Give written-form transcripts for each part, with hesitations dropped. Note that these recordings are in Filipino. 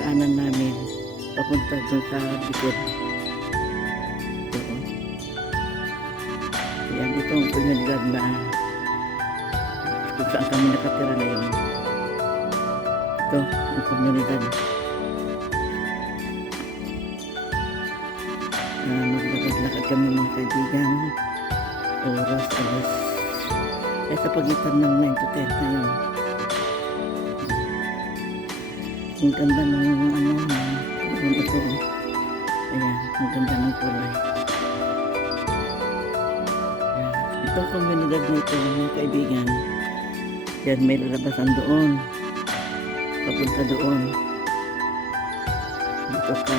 pinagdaanan namin papunta doon sa likod. Doon. Yan, ito ang komunidad na kung saan kami nakatira ngayon. Ito ang komunidad. Maglakad-lakad kami mga kaibigan. Oras, alas. Ay sa pagitan ng 9 to 10 na yun. Ang ganda ng ano, kung ito. Ayan, ang ganda ng kulay. Ayan. Itong komunidad na ito, mga kaibigan. Yan, may lalabasan doon. Papunta doon. Dito ka.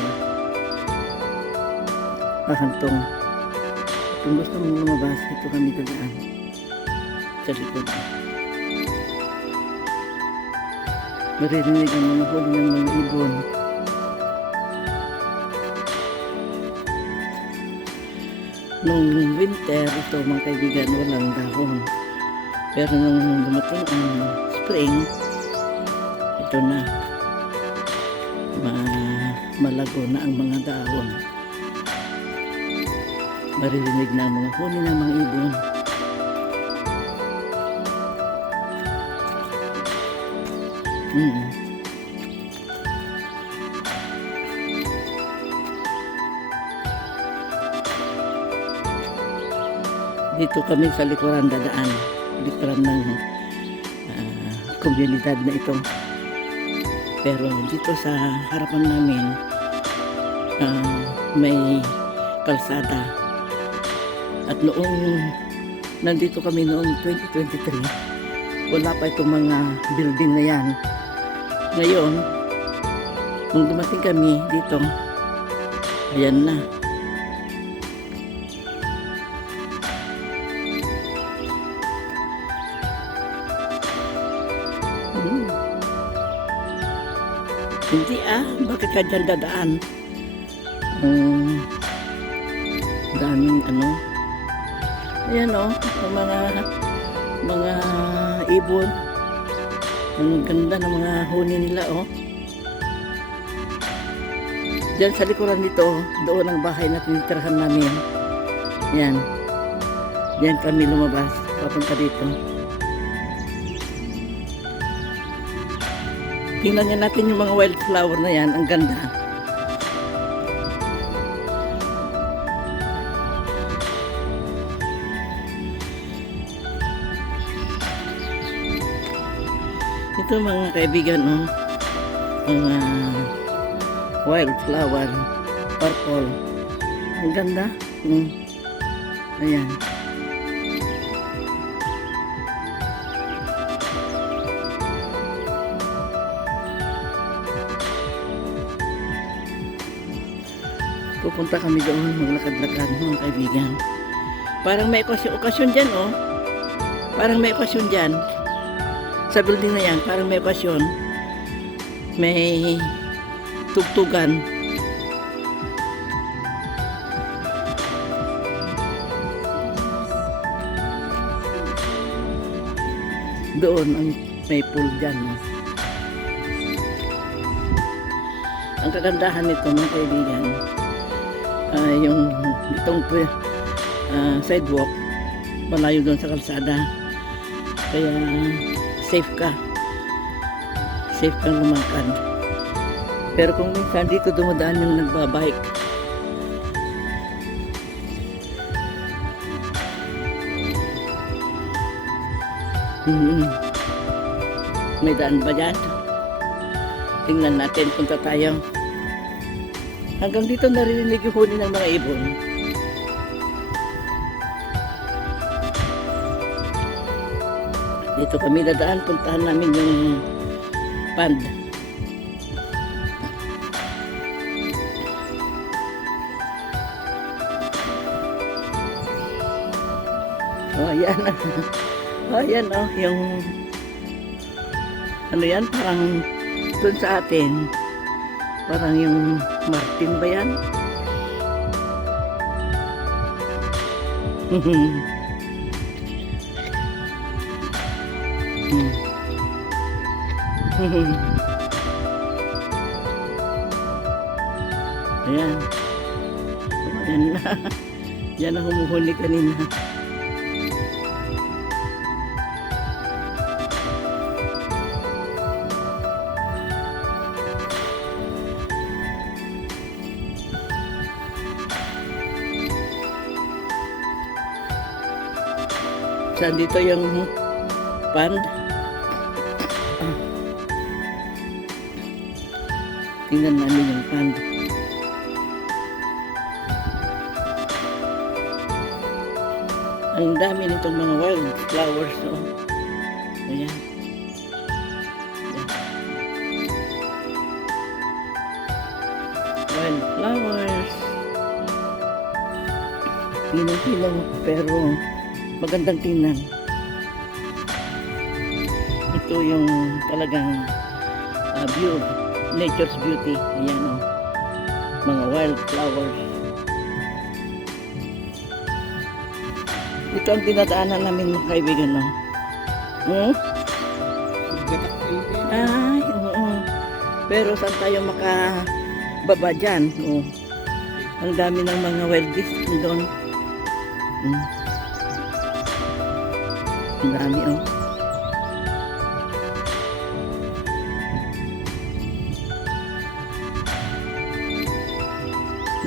Hantong. Kung gusto mong lumabas, ito kami dadaan sa likod. Maririnig ang mga huli ng mga ibon. Nung winter, ito mga kaibigan, walang dahon. Pero nung dumating ang spring, ito na. Malago na ang mga dahon. Maririnig na ang mga huni ng mga ibon. Dito kami sa likuran dadaan. Likuran ng komunidad na ito. Pero dito sa harapan namin may kalsada. At noong nandito kami noong 2023, wala pa itong mga building na yan. Ngayon, nung dumating kami dito, ayan na. Hindi bakit ka dyan dadaan? Daming ano. Ayan ang mga ibon. Ang ganda ng mga huni nila Diyan sa likuran nito, doon ang bahay na tinitirahan namin. Yan. Diyan kami lumabas, papunta dito. Tingnan niya natin yung mga wildflower na yan, ang ganda. Ito mga kaibigan, mga wildflower, purple. Ang ganda. Ayan. Pupunta kami doon, maglakad-lakad mga kaibigan. Parang may okasyon dyan, Parang may okasyon dyan. Sa building na yan, parang may okasyon. May tugtugan. Doon, may pool dyan. Ang kagandahan nito, mga kaibigan, yung itong sidewalk, malayo doon sa kalsada. Kaya, safe kang lumakad. Pero kung minsan dito dumadaan yung nagbabike, may daan ba dyan? Tingnan natin, punta tayo. Hanggang dito naririnig yung huni ng mga ibon. Dito kami dadaan, puntahan namin yung pond. Ayan. Ayan yung ano yan, parang dun sa atin, parang yung Martin ba yan? Ayan. Ayan na. Yan ang humuhuli kanina. Saan dito yung pond? Ah. Tingnan namin yung pond. Ang dami nitong mga wild flowers. Oh. Ayan. Ayan. Wild flowers. Pinong-pinong pero magandang tingnan. Ito yung talagang view, nature's beauty. Ayan o. Mga wild flowers. Ito ang dinadaanan namin mga kaibigan, no? Hmm? Ay, oo. Pero saan tayo makababa dyan? Oh. Ang dami ng mga wildies doon. Hmm. Ang dami, oh.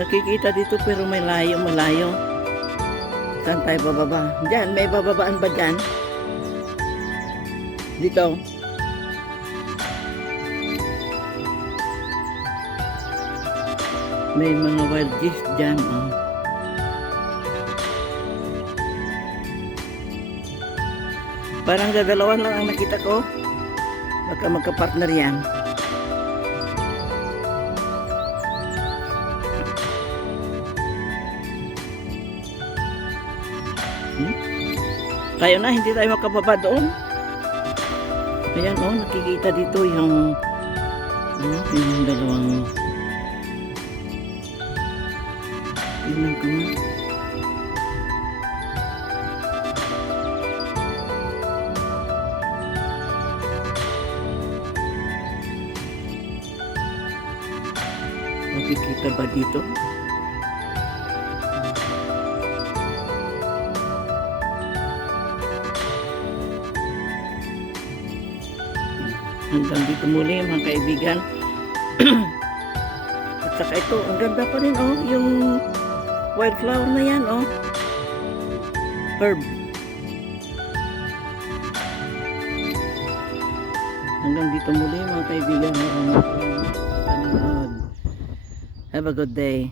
Nakikita dito pero may malayo. Saan tayo bababa? Diyan, may bababaan ba dyan? Dito. May mga wild geese dyan, oh. Parang dadalawan lang ang nakita ko. Baka magka-partner yan. Tayo na, hindi tayo makababa doon. Ayan, oh, nakikita dito yung dalawang tingnan ko nga. Nakikita ba dito? Hanggang dito muli mga kaibigan. At saka ito, ang ganda pa rin, oh, yung wildflower na yan, oh. Herb. Hanggang dito muli mga kaibigan. Have a good day.